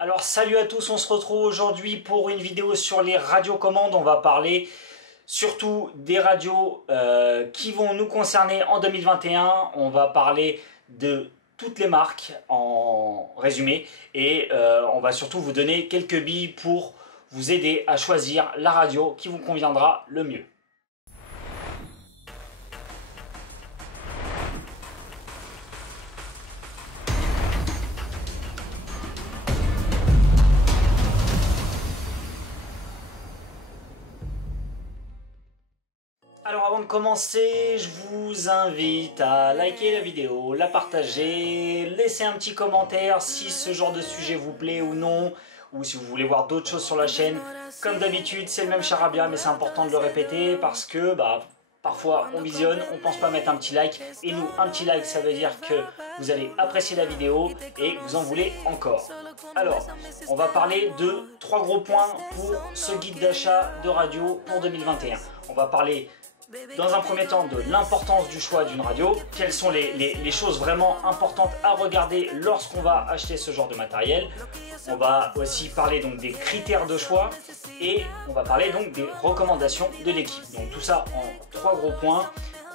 Alors salut à tous, on se retrouve aujourd'hui pour une vidéo sur les radiocommandes. On va parler surtout des radios qui vont nous concerner en 2021. On va parler de toutes les marques en résumé et on va surtout vous donner quelques billes pour vous aider à choisir la radio qui vous conviendra le mieux. Alors avant de commencer, je vous invite à liker la vidéo, la partager, laisser un petit commentaire si ce genre de sujet vous plaît ou non, ou si vous voulez voir d'autres choses sur la chaîne. Comme d'habitude, c'est le même charabia, mais c'est important de le répéter parce que parfois on visionne, on pense pas mettre un petit like, et nous, un petit like, ça veut dire que vous allez apprécier la vidéo et vous en voulez encore. Alors, on va parler de 3 gros points pour ce guide d'achat de radio pour 2021. On va parler dans un premier temps de l'importance du choix d'une radio, quelles sont les choses vraiment importantes à regarder lorsqu'on va acheter ce genre de matériel. On va aussi parler donc des critères de choix et on va parler donc des recommandations de l'équipe. Donc tout ça en 3 gros points.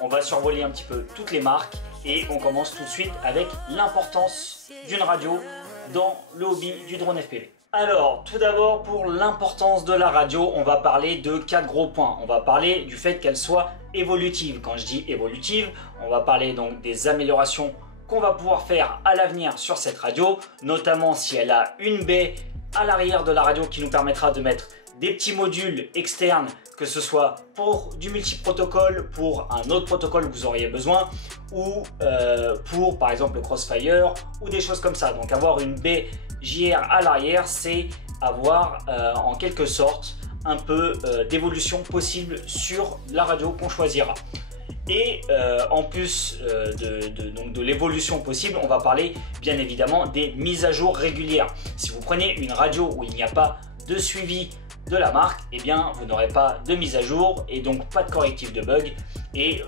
On va survoler un petit peu toutes les marques et on commence tout de suite avec l'importance d'une radio dans le hobby du drone FPV. Alors, tout d'abord, pour l'importance de la radio, on va parler de 4 gros points. On va parler du fait qu'elle soit évolutive. Quand je dis évolutive, on va parler donc des améliorations qu'on va pouvoir faire à l'avenir sur cette radio, notamment si elle a une baie à l'arrière de la radio qui nous permettra de mettre des petits modules externes, que ce soit pour du multi-protocole, pour un autre protocole que vous auriez besoin, ou pour par exemple le Crossfire, ou des choses comme ça. Donc avoir une baie JR à l'arrière, c'est avoir en quelque sorte un peu d'évolution possible sur la radio qu'on choisira. Et en plus de l'évolution possible, on va parler bien évidemment des mises à jour régulières. Si vous prenez une radio où il n'y a pas de suivi de la marque, eh bien vous n'aurez pas de mise à jour et donc pas de correctif de bug. Et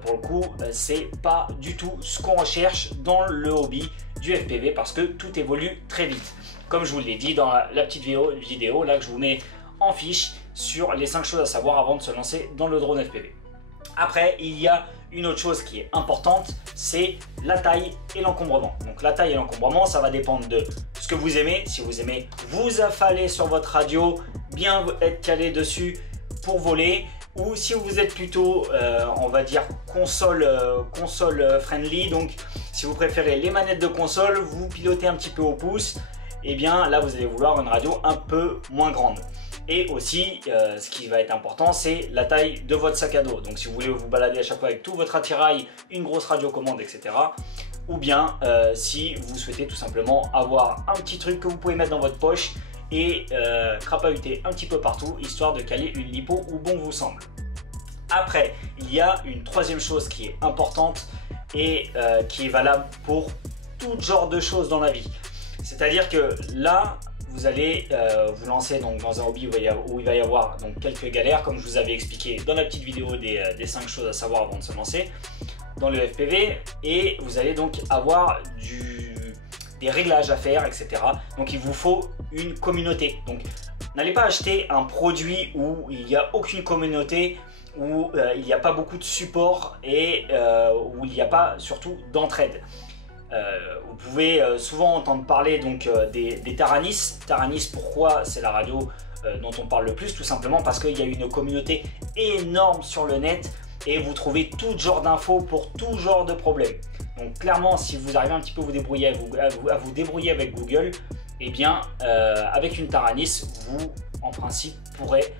pour le coup, c'est pas du tout ce qu'on recherche dans le hobby du FPV parce que tout évolue très vite. Comme je vous l'ai dit dans la petite vidéo là que je vous mets en fiche sur les 5 choses à savoir avant de se lancer dans le drone FPV. Après, il y a une autre chose qui est importante, c'est la taille et l'encombrement. Donc la taille et l'encombrement, ça va dépendre de ce que vous aimez. Si vous aimez vous affaler sur votre radio, bien être calé dessus pour voler, ou si vous êtes plutôt, on va dire, console friendly, donc si vous préférez les manettes de console, vous pilotez un petit peu au pouce, et bien là vous allez vouloir une radio un peu moins grande. Et aussi, ce qui va être important, c'est la taille de votre sac à dos. Donc si vous voulez vous balader à chaque fois avec tout votre attirail, une grosse radiocommande, etc. Ou bien si vous souhaitez tout simplement avoir un petit truc que vous pouvez mettre dans votre poche et crapahuter un petit peu partout, histoire de caler une lipo où bon vous semble. Après, il y a une troisième chose qui est importante et qui est valable pour tout genre de choses dans la vie. C'est-à-dire que là, vous allez vous lancer donc dans un hobby où il va y avoir donc quelques galères, comme je vous avais expliqué dans la petite vidéo des 5 choses à savoir avant de se lancer dans le FPV, et vous allez donc avoir des réglages à faire, etc. Donc il vous faut une communauté. Donc n'allez pas acheter un produit où il n'y a aucune communauté, où il n'y a pas beaucoup de support et où il n'y a pas surtout d'entraide. Vous pouvez souvent entendre parler donc des Taranis. Taranis, pourquoi c'est la radio dont on parle le plus? Tout simplement parce qu'il y a une communauté énorme sur le net et vous trouvez tout genre d'infos pour tout genre de problèmes. Donc clairement, si vous arrivez un petit peu à vous débrouiller avec Google, eh bien avec une Taranis, vous en principe pourrez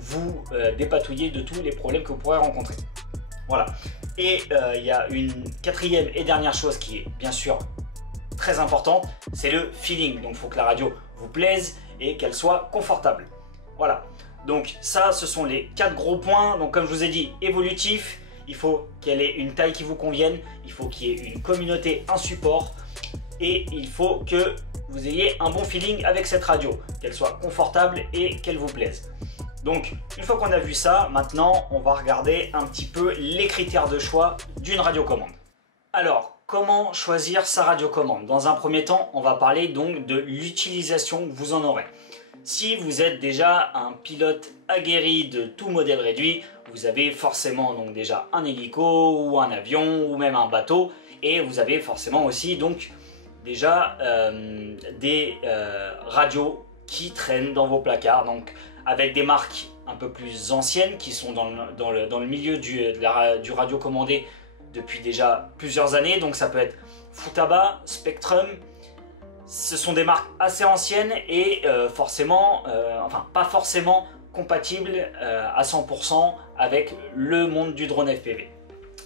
vous dépatouiller de tous les problèmes que vous pourrez rencontrer. Voilà. Et il y a une quatrième et dernière chose qui est bien sûr très importante, c'est le feeling. Donc il faut que la radio vous plaise et qu'elle soit confortable. Voilà. Donc ça, ce sont les 4 gros points. Donc comme je vous ai dit, évolutif, il faut qu'elle ait une taille qui vous convienne, il faut qu'il y ait une communauté, un support, et il faut que vous ayez un bon feeling avec cette radio, qu'elle soit confortable et qu'elle vous plaise. Donc une fois qu'on a vu ça, maintenant on va regarder un petit peu les critères de choix d'une radiocommande. Alors comment choisir sa radiocommande? Dans un premier temps, on va parler donc de l'utilisation que vous en aurez. Si vous êtes déjà un pilote aguerri de tout modèle réduit, vous avez forcément donc déjà un hélico ou un avion ou même un bateau, et vous avez forcément aussi donc déjà des radios qui traînent dans vos placards, donc avec des marques un peu plus anciennes qui sont dans le milieu du radio commandé depuis déjà plusieurs années. Donc ça peut être Futaba, Spectrum. Ce sont des marques assez anciennes et enfin pas forcément compatibles à 100% avec le monde du drone FPV.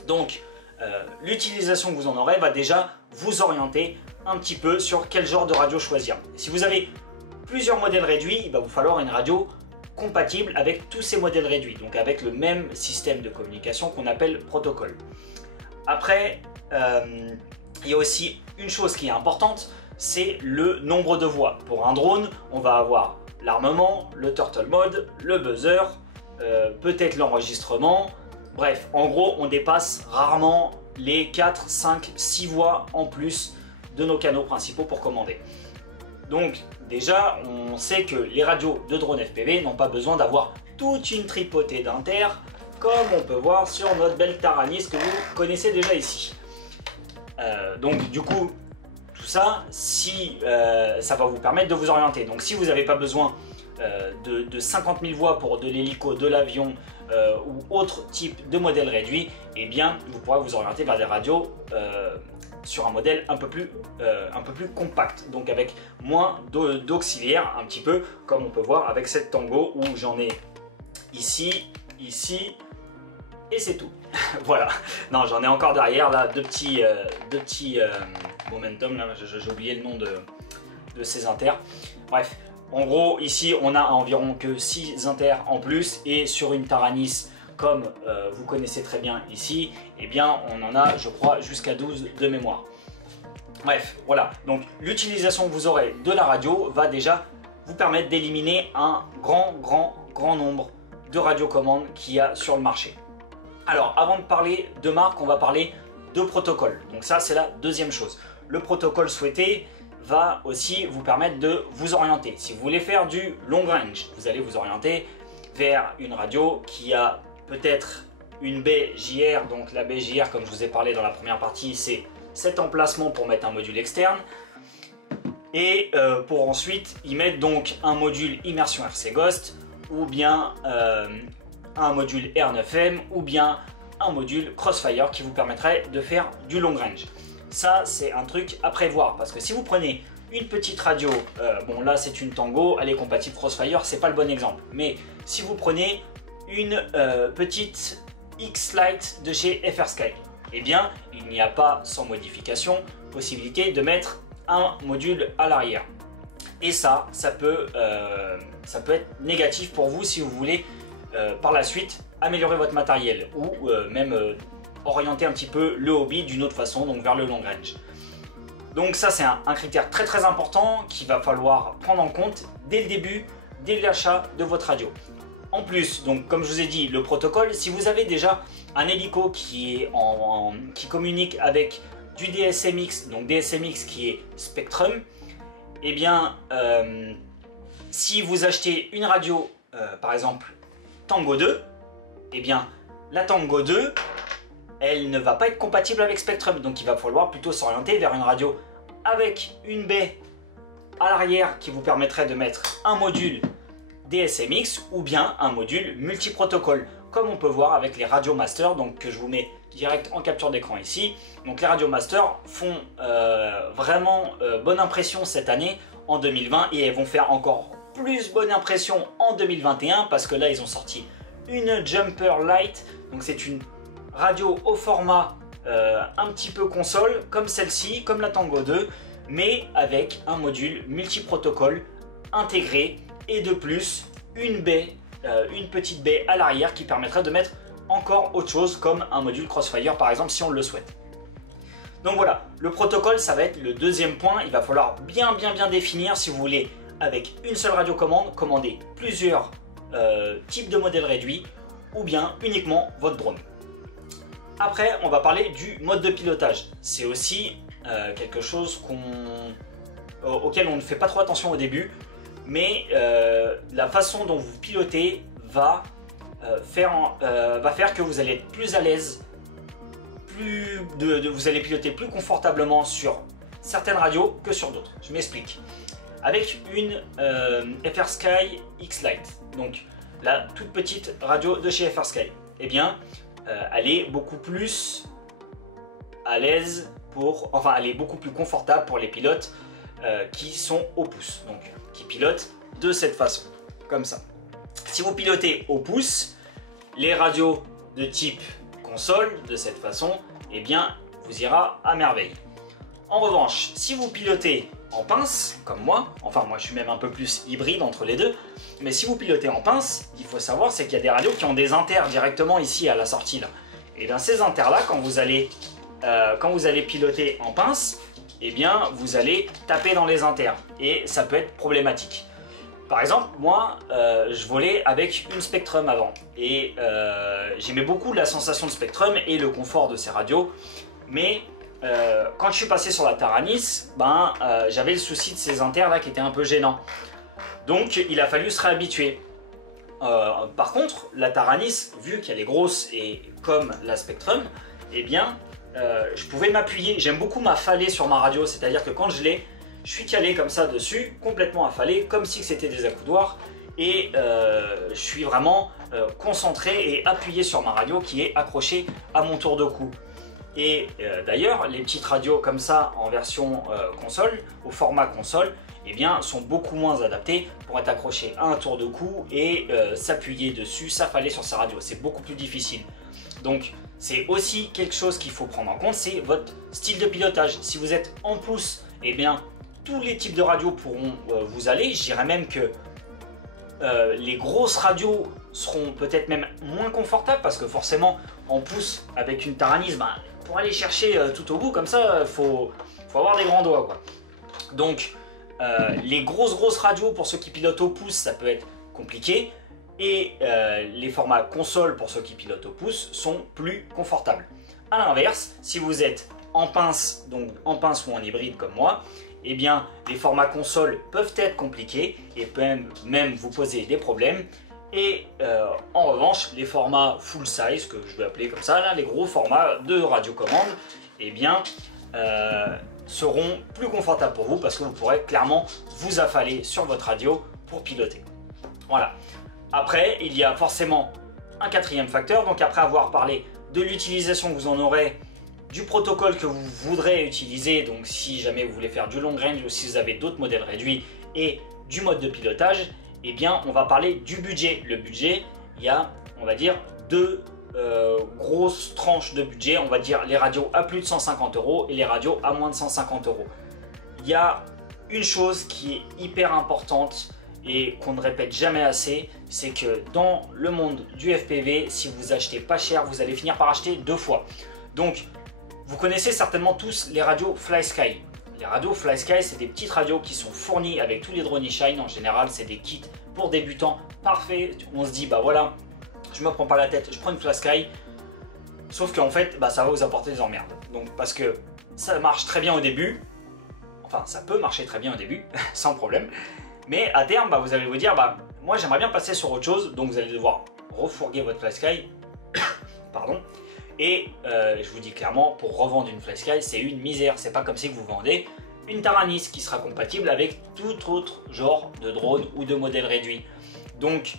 Donc l'utilisation que vous en aurez va déjà vous orienter un petit peu sur quel genre de radio choisir. Si vous avez plusieurs modèles réduits, il va vous falloir une radio compatible avec tous ces modèles réduits, donc avec le même système de communication qu'on appelle protocole. Après, il y a aussi une chose qui est importante, c'est le nombre de voix. Pour un drone, on va avoir l'armement, le turtle mode, le buzzer, peut-être l'enregistrement. Bref, en gros, on dépasse rarement les 4, 5, 6 voix en plus de nos canaux principaux pour commander. Donc déjà, on sait que les radios de drone FPV n'ont pas besoin d'avoir toute une tripotée d'inter, comme on peut voir sur notre belle Taranis que vous connaissez déjà ici. Donc du coup, tout ça, ça va vous permettre de vous orienter. Donc si vous n'avez pas besoin de 50 000 voix pour de l'hélico, de l'avion ou autre type de modèle réduit, eh bien vous pourrez vous orienter vers des radios sur un modèle un peu plus compact, donc avec moins d'auxiliaires, un petit peu comme on peut voir avec cette Tango où j'en ai ici, ici et c'est tout. Voilà, non, j'en ai encore derrière là deux petits Momentum, là j'ai oublié le nom de ces inters. Bref, en gros ici on a environ que 6 inters en plus, et sur une Taranis comme vous connaissez très bien ici, eh bien on en a je crois jusqu'à 12 de mémoire. Bref, voilà, donc l'utilisation que vous aurez de la radio va déjà vous permettre d'éliminer un grand nombre de radiocommandes qu'il y a sur le marché. Alors avant de parler de marque, on va parler de protocole. Donc ça c'est la deuxième chose. Le protocole souhaité va aussi vous permettre de vous orienter. Si vous voulez faire du long range, vous allez vous orienter vers une radio qui a peut-être une baie JR. Donc la baie JR, comme je vous ai parlé dans la première partie, c'est cet emplacement pour mettre un module externe. Et pour ensuite y mettre donc un module immersion RC Ghost, ou bien un module R9M, ou bien un module Crossfire qui vous permettrait de faire du long range. Ça c'est un truc à prévoir, parce que si vous prenez une petite radio, bon là c'est une Tango, elle est compatible Crossfire, c'est pas le bon exemple, mais si vous prenez une petite X-Lite de chez FrSky, eh bien il n'y a pas, sans modification, possibilité de mettre un module à l'arrière. Et ça peut être négatif pour vous si vous voulez par la suite améliorer votre matériel, ou même orienter un petit peu le hobby d'une autre façon, donc vers le long range. Donc ça c'est un critère très important qu'il va falloir prendre en compte dès le début, dès l'achat de votre radio. En plus, donc comme je vous ai dit, le protocole, si vous avez déjà un hélico qui communique avec du DSMX, donc DSMX qui est Spectrum, eh bien si vous achetez une radio par exemple Tango 2, eh bien la Tango 2 elle ne va pas être compatible avec Spectrum, donc il va falloir plutôt s'orienter vers une radio avec une baie à l'arrière qui vous permettrait de mettre un module DSMX ou bien un module multiprotocole, comme on peut voir avec les Radio Master, donc que je vous mets direct en capture d'écran ici. Donc les Radio Master font vraiment bonne impression cette année en 2020, et elles vont faire encore plus bonne impression en 2021, parce que là ils ont sorti une Jumper Lite, donc c'est une radio au format un petit peu console, comme celle-ci, comme la Tango 2, mais avec un module multiprotocole intégré, et de plus une petite baie à l'arrière qui permettrait de mettre encore autre chose, comme un module Crossfire par exemple si on le souhaite. Donc voilà, le protocole ça va être le deuxième point. Il va falloir bien définir si vous voulez avec une seule radiocommande commander plusieurs types de modèles réduits, ou bien uniquement votre drone. Après, on va parler du mode de pilotage. C'est aussi quelque chose auquel on ne fait pas trop attention au début, mais la façon dont vous pilotez va faire que vous allez être plus à l'aise, vous allez piloter plus confortablement sur certaines radios que sur d'autres. Je m'explique. Avec une FrSky X-Lite, donc la toute petite radio de chez FrSky, eh bien, elle est beaucoup plus à l'aise elle est beaucoup plus confortable pour les pilotes qui sont au pouce, donc qui pilotent de cette façon, comme ça. Si vous pilotez au pouce, les radios de type console, de cette façon, eh bien, vous ira à merveille. En revanche, si vous pilotez en pince, comme moi, enfin moi je suis même un peu plus hybride entre les deux, mais si vous pilotez en pince, il faut savoir c'est qu'il y a des radios qui ont des inters directement ici à la sortie là. Et bien ces inters là, quand vous allez piloter en pince, eh bien vous allez taper dans les inters et ça peut être problématique. Par exemple, moi je volais avec une Spectrum avant et j'aimais beaucoup la sensation de Spectrum et le confort de ces radios, mais quand je suis passé sur la Taranis, j'avais le souci de ces inters là qui étaient un peu gênants. Donc il a fallu se réhabituer. Par contre, la Taranis, vu qu'elle est grosse et comme la Spectrum, eh bien je pouvais m'appuyer. J'aime beaucoup m'affaler sur ma radio, c'est-à-dire que quand je suis calé comme ça dessus, complètement affalé, comme si c'était des accoudoirs, et je suis vraiment concentré et appuyé sur ma radio qui est accrochée à mon tour de cou. Et d'ailleurs, les petites radios comme ça en version console, au format console, eh bien, sont beaucoup moins adaptées pour être accrochées à un tour de cou et s'appuyer dessus, s'affaler sur sa radio. C'est beaucoup plus difficile. Donc, c'est aussi quelque chose qu'il faut prendre en compte, c'est votre style de pilotage. Si vous êtes en pouce, eh bien, tous les types de radios pourront vous aller. Je dirais même que les grosses radios seront peut-être même moins confortables parce que forcément, en pouce, avec une Taranis, pour aller chercher tout au bout comme ça, faut avoir des grands doigts, quoi. Donc les grosses radios pour ceux qui pilotent au pouce, ça peut être compliqué, et les formats console pour ceux qui pilotent au pouce sont plus confortables. A l'inverse, si vous êtes en pince, donc en pince ou en hybride comme moi, eh bien les formats console peuvent être compliqués et peuvent même vous poser des problèmes. Et en revanche, les formats full size, que je vais appeler comme ça, là, les gros formats de radiocommande, eh bien, seront plus confortables pour vous parce que vous pourrez clairement vous affaler sur votre radio pour piloter. Voilà. Après, il y a forcément un quatrième facteur. Donc après avoir parlé de l'utilisation que vous en aurez, du protocole que vous voudrez utiliser, donc si jamais vous voulez faire du long range ou si vous avez d'autres modèles réduits, et du mode de pilotage, eh bien on va parler du budget. Le budget, il y a, on va dire, deux grosses tranches de budget. On va dire les radios à plus de 150 € et les radios à moins de 150 €. Il y a une chose qui est hyper importante et qu'on ne répète jamais assez, c'est que dans le monde du FPV, si vous achetez pas cher, vous allez finir par acheter deux fois. Donc, vous connaissez certainement tous les radios FlySky. Les radios FlySky, c'est des petites radios qui sont fournies avec tous les Drone Shine. En général, c'est des kits pour débutants parfaits. On se dit, bah voilà, je me prends pas la tête, je prends une FlySky. Sauf qu'en fait, ça va vous apporter des emmerdes. Donc, parce que ça marche très bien au début. Enfin, ça peut marcher très bien au début, sans problème. Mais à terme, vous allez vous dire, moi j'aimerais bien passer sur autre chose. Donc, vous allez devoir refourguer votre FlySky. Pardon. Et je vous dis clairement, pour revendre une FlySky, c'est une misère. C'est pas comme si vous vendez une Taranis qui sera compatible avec tout autre genre de drone ou de modèle réduit. Donc,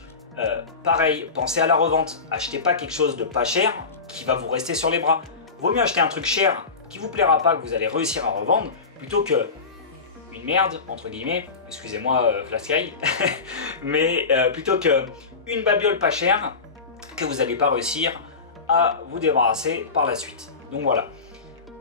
pareil, pensez à la revente. Achetez pas quelque chose de pas cher qui va vous rester sur les bras. Vaut mieux acheter un truc cher qui vous plaira pas, que vous allez réussir à revendre, plutôt que une merde, entre guillemets, excusez-moi FlySky, mais plutôt que une babiole pas chère que vous n'allez pas réussir à vous débarrasser par la suite. Donc voilà,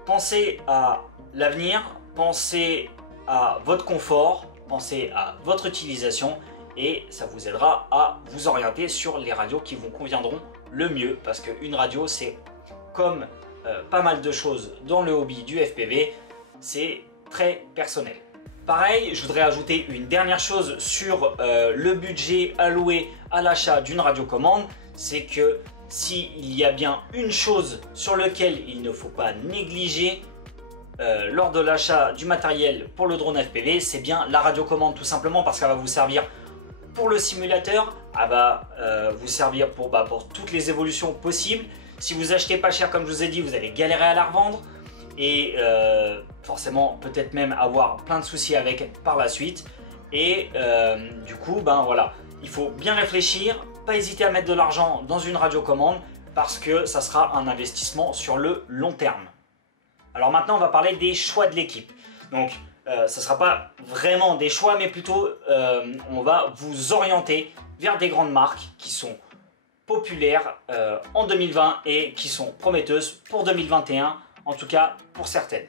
pensez à l'avenir, pensez à votre confort, pensez à votre utilisation et ça vous aidera à vous orienter sur les radios qui vous conviendront le mieux, parce qu'une radio, c'est comme pas mal de choses dans le hobby du FPV, c'est très personnel. Pareil, je voudrais ajouter une dernière chose sur le budget alloué à l'achat d'une radiocommande, c'est que s'il y a bien une chose sur laquelle il ne faut pas négliger lors de l'achat du matériel pour le drone FPV, c'est bien la radiocommande, tout simplement parce qu'elle va vous servir pour le simulateur, elle va vous servir pour toutes les évolutions possibles. Si vous achetez pas cher, comme je vous ai dit, vous allez galérer à la revendre et forcément peut-être même avoir plein de soucis avec par la suite. Et du coup, voilà, il faut bien réfléchir, pas hésiter à mettre de l'argent dans une radiocommande parce que ça sera un investissement sur le long terme. Alors maintenant, on va parler des choix de l'équipe. Donc, ça ne sera pas vraiment des choix, mais plutôt on va vous orienter vers des grandes marques qui sont populaires en 2020 et qui sont prometteuses pour 2021, en tout cas pour certaines.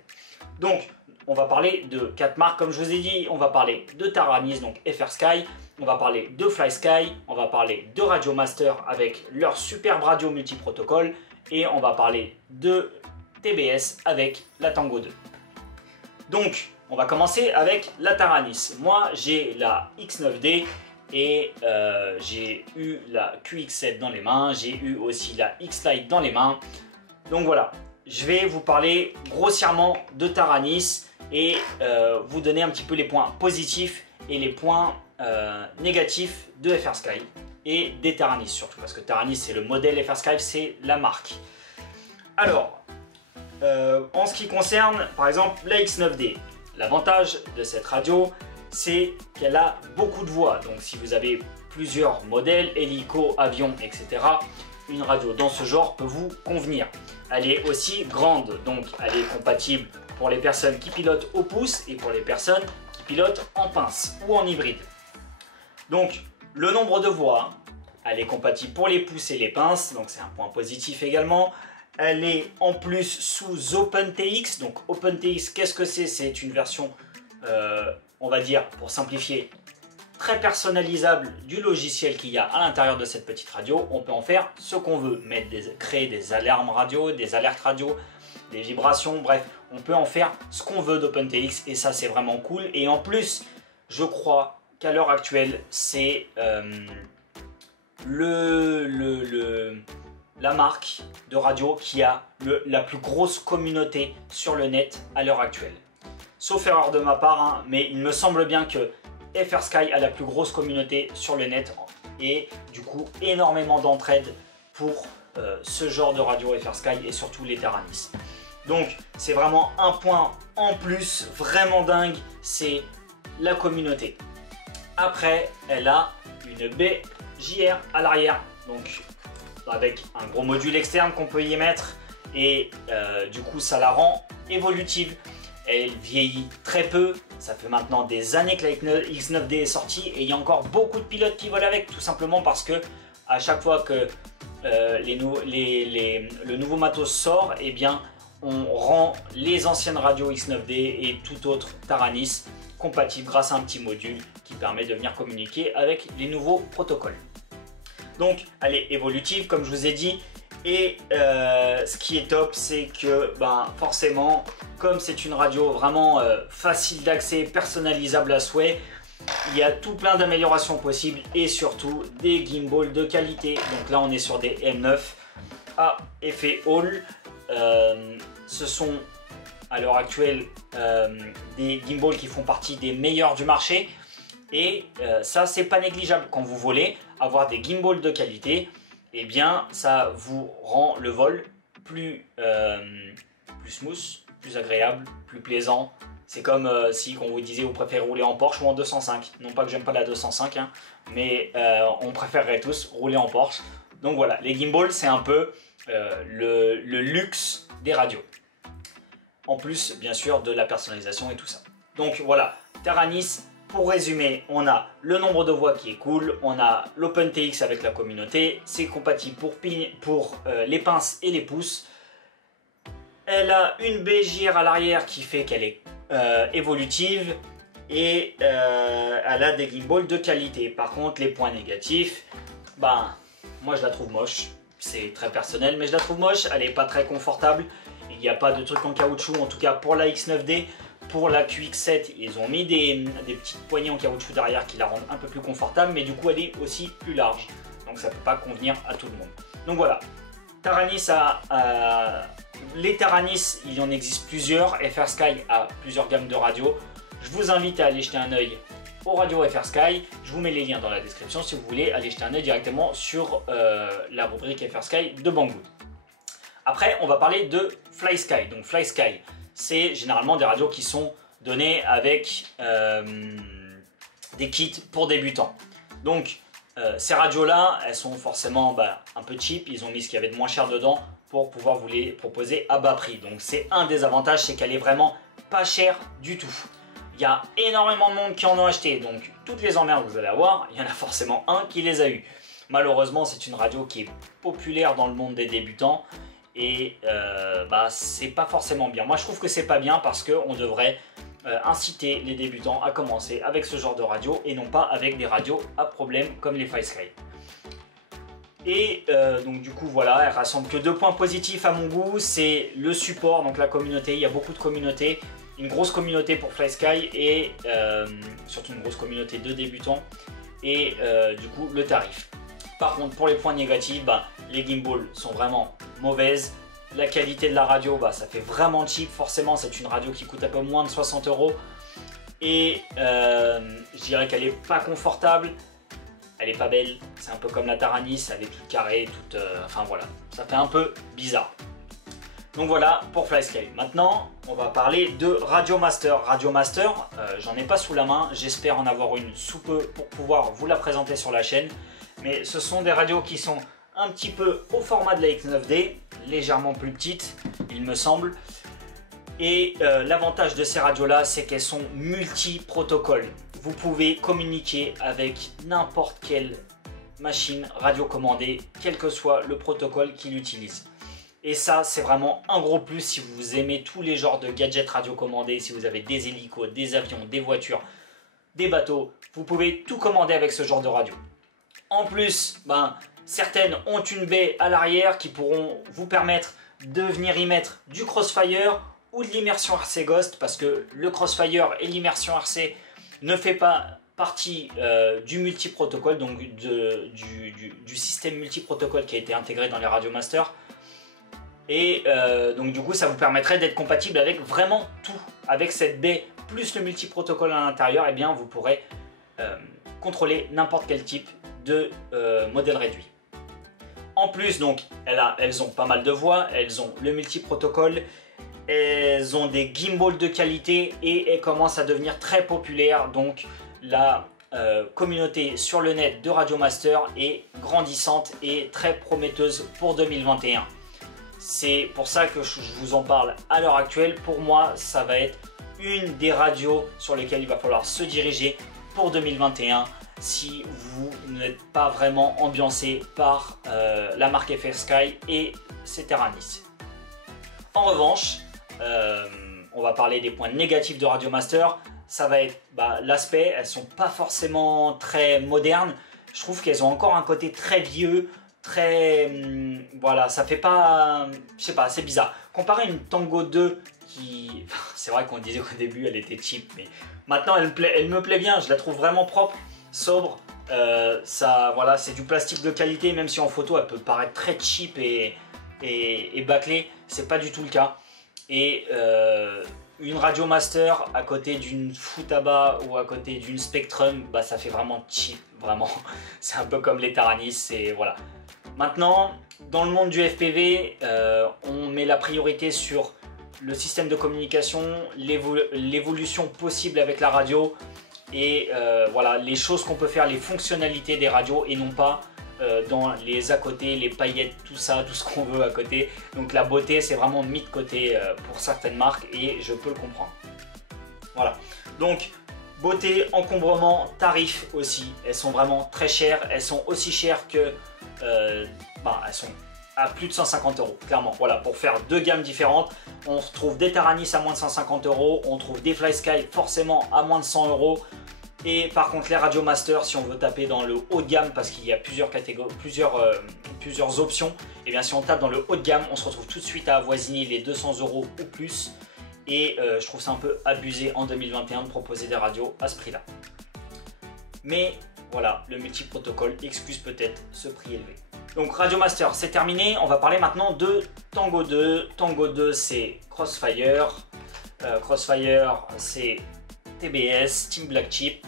Donc, on va parler de 4 marques, comme je vous ai dit. On va parler de Taranis, donc FrSky. On va parler de FlySky. On va parler de Radiomaster avec leur superbe radio multiprotocole. Et on va parler de TBS avec la Tango 2. Donc, on va commencer avec la Taranis. Moi, j'ai la X9D et j'ai eu la QX7 dans les mains. J'ai eu aussi la X-Lite dans les mains. Donc voilà, je vais vous parler grossièrement de Taranis et vous donner un petit peu les points positifs et les points négatifs de FrSky et des Taranis surtout, parce que Taranis c'est le modèle, FrSky c'est la marque. Alors, en ce qui concerne par exemple la X9D, l'avantage de cette radio c'est qu'elle a beaucoup de voix. Donc si vous avez plusieurs modèles, hélico, avion, etc., une radio dans ce genre peut vous convenir. Elle est aussi grande, donc elle est compatible pour les personnes qui pilotent au pouce et pour les personnes qui pilotent en pince ou en hybride. Donc le nombre de voix, elle est compatible pour les pouces et les pinces, donc c'est un point positif également. Elle est en plus sous OpenTX. Donc OpenTX, qu'est-ce que c'est? C'est une version, on va dire, pour simplifier, très personnalisable du logiciel qu'il y a à l'intérieur de cette petite radio. On peut en faire ce qu'on veut, créer des alarmes radio, des alertes radio, des vibrations, bref, on peut en faire ce qu'on veut d'OpenTX et ça c'est vraiment cool. Et en plus, je crois qu'à l'heure actuelle, c'est la marque de radio qui a la plus grosse communauté sur le net à l'heure actuelle. Sauf erreur de ma part, hein, mais il me semble bien que FrSky a la plus grosse communauté sur le net et du coup énormément d'entraide pour ce genre de radio FrSky et surtout les Taranis. Donc c'est vraiment un point en plus vraiment dingue, c'est la communauté. Après, elle a une baie JR à l'arrière, donc avec un gros module externe qu'on peut y mettre et du coup ça la rend évolutive. Elle vieillit très peu, ça fait maintenant des années que la X9D est sortie et il y a encore beaucoup de pilotes qui volent avec, tout simplement parce que à chaque fois que le nouveau matos sort, eh bien on rend les anciennes radios X9D et tout autre Taranis compatibles grâce à un petit module qui permet de venir communiquer avec les nouveaux protocoles. Donc elle est évolutive comme je vous ai dit. Et ce qui est top, c'est que forcément, comme c'est une radio vraiment facile d'accès, personnalisable à souhait, il y a tout plein d'améliorations possibles et surtout des gimbals de qualité. Donc là on est sur des M9 à effet Hall. Ce sont à l'heure actuelle des gimbals qui font partie des meilleurs du marché. Et ça c'est pas négligeable quand vous voulez avoir des gimbals de qualité. Eh bien, ça vous rend le vol plus smooth, plus agréable, plus plaisant. C'est comme si on vous disait vous préférez rouler en Porsche ou en 205. Non pas que j'aime pas la 205, hein, mais on préférerait tous rouler en Porsche. Donc voilà, les gimbals c'est un peu le luxe des radios. En plus, bien sûr, de la personnalisation et tout ça. Donc voilà, Taranis. Pour résumer, on a le nombre de voix qui est cool, on a l'OpenTX avec la communauté, c'est compatible pour les pinces et les pouces. Elle a une baie JR à l'arrière qui fait qu'elle est évolutive et elle a des gimbals de qualité. Par contre, les points négatifs, moi je la trouve moche, c'est très personnel, mais je la trouve moche, elle n'est pas très confortable. Il n'y a pas de truc en caoutchouc, en tout cas pour la X9D. Pour la QX7, ils ont mis des petites poignées en caoutchouc derrière qui la rendent un peu plus confortable, mais du coup elle est aussi plus large. donc ça ne peut pas convenir à tout le monde. Donc voilà, Taranis les Taranis, il en existe plusieurs. FrSky a plusieurs gammes de radios. Je vous invite à aller jeter un œil aux radios FrSky. Je vous mets les liens dans la description si vous voulez aller jeter un œil directement sur la rubrique FrSky de Banggood. Après, on va parler de FlySky. Donc FlySky, c'est généralement des radios qui sont données avec des kits pour débutants. Donc ces radios-là, elles sont forcément un peu cheap. Ils ont mis ce qu'il y avait de moins cher dedans pour pouvoir vous les proposer à bas prix. Donc c'est un des avantages, c'est qu'elle est vraiment pas chère du tout. Il y a énormément de monde qui en ont acheté, donc toutes les emmerdes que vous allez avoir, il y en a forcément un qui les a eu. Malheureusement, c'est une radio qui est populaire dans le monde des débutants et c'est pas forcément bien. Moi, je trouve que c'est pas bien parce qu'on devrait inciter les débutants à commencer avec ce genre de radio et non pas avec des radios à problème comme les FlySky. Et donc du coup voilà, elle rassemble que 2 points positifs à mon goût, c'est le support, donc la communauté, il y a beaucoup de communautés, une grosse communauté pour FlySky et surtout une grosse communauté de débutants et du coup le tarif. Par contre pour les points négatifs, les gimbals sont vraiment mauvaises, la qualité de la radio, ça fait vraiment cheap, forcément c'est une radio qui coûte un peu moins de 60 € et je dirais qu'elle n'est pas confortable. Elle est pas belle, c'est un peu comme la Taranis, elle est toute carrée, enfin voilà, ça fait un peu bizarre. Donc voilà pour FlySky. Maintenant, on va parler de Radiomaster. Radiomaster, j'en ai pas sous la main, j'espère en avoir une sous peu pour pouvoir vous la présenter sur la chaîne. Mais ce sont des radios qui sont un petit peu au format de la X9D, légèrement plus petites, il me semble. Et l'avantage de ces radios-là, c'est qu'elles sont multi-protocoles. Vous pouvez communiquer avec n'importe quelle machine radiocommandée, quel que soit le protocole qu'il utilise. Et ça, c'est vraiment un gros plus si vous aimez tous les genres de gadgets radiocommandés, si vous avez des hélicos, des avions, des voitures, des bateaux, vous pouvez tout commander avec ce genre de radio. En plus, certaines ont une baie à l'arrière qui pourront vous permettre de venir y mettre du crossfire ou de l'immersion RC Ghost, parce que le crossfire et l'immersion RC ne fait pas partie du multiprotocole, donc du système multiprotocole qui a été intégré dans les Radiomaster. Et donc du coup ça vous permettrait d'être compatible avec vraiment tout. Avec cette baie plus le multiprotocole à l'intérieur, et bien vous pourrez contrôler n'importe quel type de modèle réduit. En plus, donc elles ont pas mal de voix, elles ont le multiprotocole, elles ont des gimbals de qualité et elles commencent à devenir très populaires. Donc la communauté sur le net de Radiomaster est grandissante et très prometteuse pour 2021. C'est pour ça que je vous en parle à l'heure actuelle. Pour moi, ça va être une des radios sur lesquelles il va falloir se diriger pour 2021 si vous n'êtes pas vraiment ambiancé par la marque FrSky et ses Taranis. En revanche, on va parler des points négatifs de Radiomaster. Ça va être l'aspect, elles sont pas forcément très modernes. Je trouve qu'elles ont encore un côté très vieux, très voilà, ça fait pas, je sais pas, c'est bizarre. Comparé à une Tango 2 qui, c'est vrai qu'on disait qu'au début elle était cheap, mais maintenant elle me plaît bien. Je la trouve vraiment propre, sobre. Ça, voilà, c'est du plastique de qualité, même si en photo elle peut paraître très cheap et bâclée. C'est pas du tout le cas. Et une Radiomaster à côté d'une Futaba ou à côté d'une Spectrum, ça fait vraiment cheap, vraiment. C'est un peu comme les Taranis, et voilà. Maintenant, dans le monde du FPV, on met la priorité sur le système de communication, l'évolution possible avec la radio et voilà, les choses qu'on peut faire, les fonctionnalités des radios, et non pas dans les à côté, les paillettes, tout ça, tout ce qu'on veut à côté. Donc la beauté, c'est vraiment mis de côté pour certaines marques, et je peux le comprendre. Voilà, donc beauté, encombrement, tarif aussi, elles sont vraiment très chères. Elles sont aussi chères que elles sont à plus de 150 €, clairement. Voilà, pour faire deux gammes différentes, on trouve des Taranis à moins de 150 €, on trouve des FlySky forcément à moins de 100 €. Et par contre les Radiomaster, si on veut taper dans le haut de gamme, parce qu'il y a plusieurs catégories, plusieurs options, et bien si on tape dans le haut de gamme, on se retrouve tout de suite à avoisiner les 200 € ou plus. Et je trouve ça un peu abusé en 2021 de proposer des radios à ce prix là. Mais voilà, le multi-protocole excuse peut-être ce prix élevé. Donc Radio Master, c'est terminé. On va parler maintenant de Tango 2. Tango 2, c'est Crossfire. Crossfire, c'est TBS, Team Black Chip.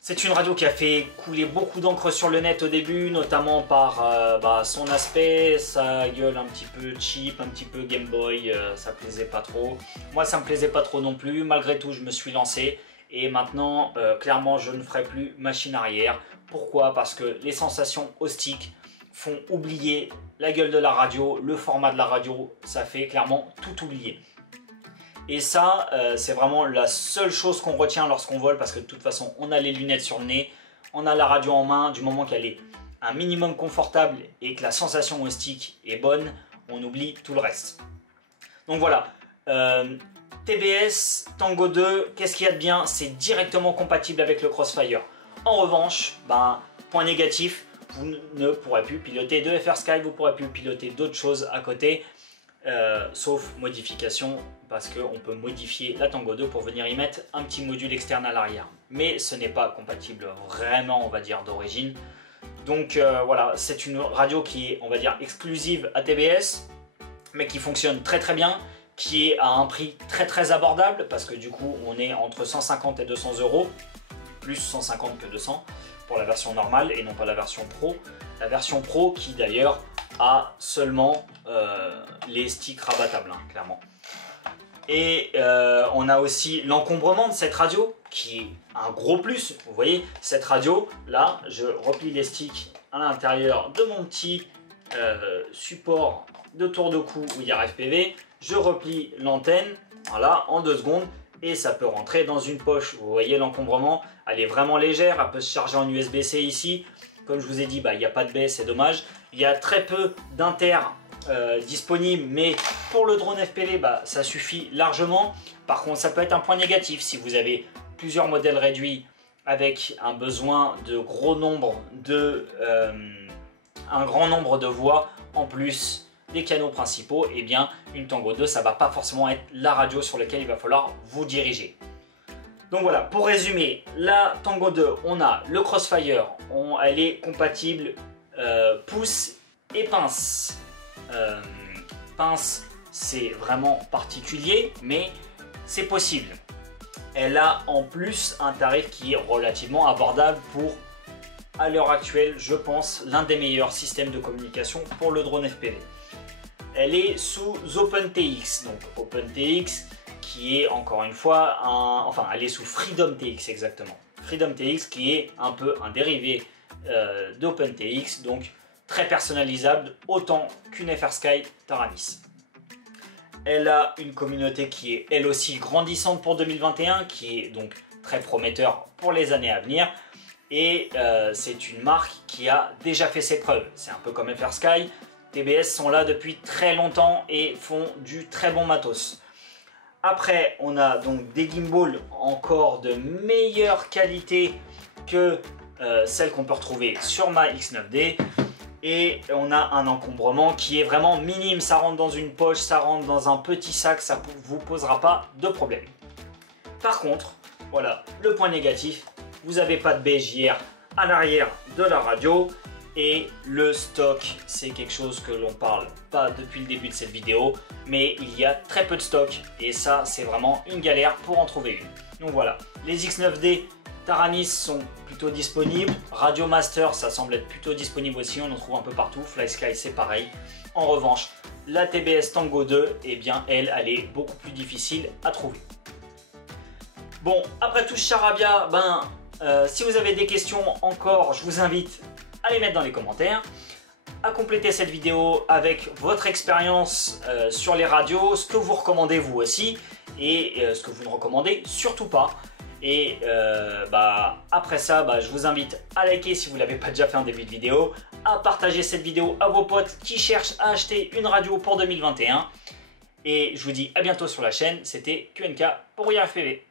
C'est une radio qui a fait couler beaucoup d'encre sur le net au début, notamment par son aspect, sa gueule un petit peu cheap, un petit peu Game Boy, ça plaisait pas trop. Moi, ça me plaisait pas trop non plus. Malgré tout, je me suis lancé. Et maintenant, clairement, je ne ferai plus machine arrière. Pourquoi? Parce que les sensations au stick font oublier la gueule de la radio, le format de la radio, ça fait clairement tout oublier. Et ça, c'est vraiment la seule chose qu'on retient lorsqu'on vole, parce que de toute façon, on a les lunettes sur le nez, on a la radio en main, du moment qu'elle est un minimum confortable et que la sensation au stick est bonne, on oublie tout le reste. Donc voilà, TBS, Tango 2, qu'est-ce qu'il y a de bien? C'est directement compatible avec le Crossfire. En revanche, point négatif, vous ne pourrez plus piloter de FrSky, vous ne pourrez plus piloter d'autres choses à côté, sauf modification, parce qu'on peut modifier la Tango 2 pour venir y mettre un petit module externe à l'arrière. Mais ce n'est pas compatible vraiment, on va dire, d'origine. Donc voilà, c'est une radio qui est, on va dire, exclusive à TBS, mais qui fonctionne très très bien, qui est à un prix très très abordable, parce que du coup, on est entre 150 et 200 €, plus 150 que 200 pour la version normale et non pas la version Pro. La version Pro qui d'ailleurs a seulement les sticks rabattables, hein, clairement. Et on a aussi l'encombrement de cette radio qui est un gros plus. Vous voyez, cette radio, là, je replie les sticks à l'intérieur de mon petit support de tour de cou ou IRFPV. Je replie l'antenne, voilà, en 2 secondes. Et ça peut rentrer dans une poche. Vous voyez l'encombrement, elle est vraiment légère, elle peut se charger en USB-C ici. Comme je vous ai dit, il n'y a pas de baie, c'est dommage. Il y a très peu d'inter disponibles, mais pour le drone FPV, ça suffit largement. Par contre, ça peut être un point négatif si vous avez plusieurs modèles réduits avec un besoin de un grand nombre de voix en plus des canaux principaux, et bien une Tango 2 ça va pas forcément être la radio sur laquelle il va falloir vous diriger. Donc voilà, pour résumer, la Tango 2, on a le Crossfire, elle est compatible pouce et pince. Pince, c'est vraiment particulier, mais c'est possible. Elle a en plus un tarif qui est relativement abordable pour, à l'heure actuelle, je pense, l'un des meilleurs systèmes de communication pour le drone FPV. Elle est sous OpenTX, donc OpenTX qui est encore une fois elle est sous FreedomTX exactement. FreedomTX qui est un peu un dérivé d'OpenTX, donc très personnalisable autant qu'une FrSky Taranis. Elle a une communauté qui est elle aussi grandissante pour 2021, qui est donc très prometteur pour les années à venir. Et c'est une marque qui a déjà fait ses preuves. C'est un peu comme FrSky. TBS sont là depuis très longtemps et font du très bon matos. Après, on a donc des gimbals encore de meilleure qualité que celles qu'on peut retrouver sur ma X9D. Et on a un encombrement qui est vraiment minime. Ça rentre dans une poche, ça rentre dans un petit sac, ça ne vous posera pas de problème. Par contre, voilà, le point négatif, vous n'avez pas de BJR à l'arrière de la radio. Et le stock, c'est quelque chose que l'on parle pas depuis le début de cette vidéo, mais il y a très peu de stock et ça c'est vraiment une galère pour en trouver une. Donc voilà, les X9D Taranis sont plutôt disponibles, Radio Master ça semble être plutôt disponible aussi, on en trouve un peu partout, FlySky c'est pareil. En revanche, la TBS Tango 2, eh bien elle est beaucoup plus difficile à trouver. Bon, après tout ce charabia, si vous avez des questions encore, je vous invite à les mettre dans les commentaires, à compléter cette vidéo avec votre expérience sur les radios, ce que vous recommandez vous aussi et ce que vous ne recommandez surtout pas. Et après ça, je vous invite à liker si vous ne l'avez pas déjà fait en début de vidéo, à partager cette vidéo à vos potes qui cherchent à acheter une radio pour 2021. Et je vous dis à bientôt sur la chaîne, c'était QNK pour IRFPV.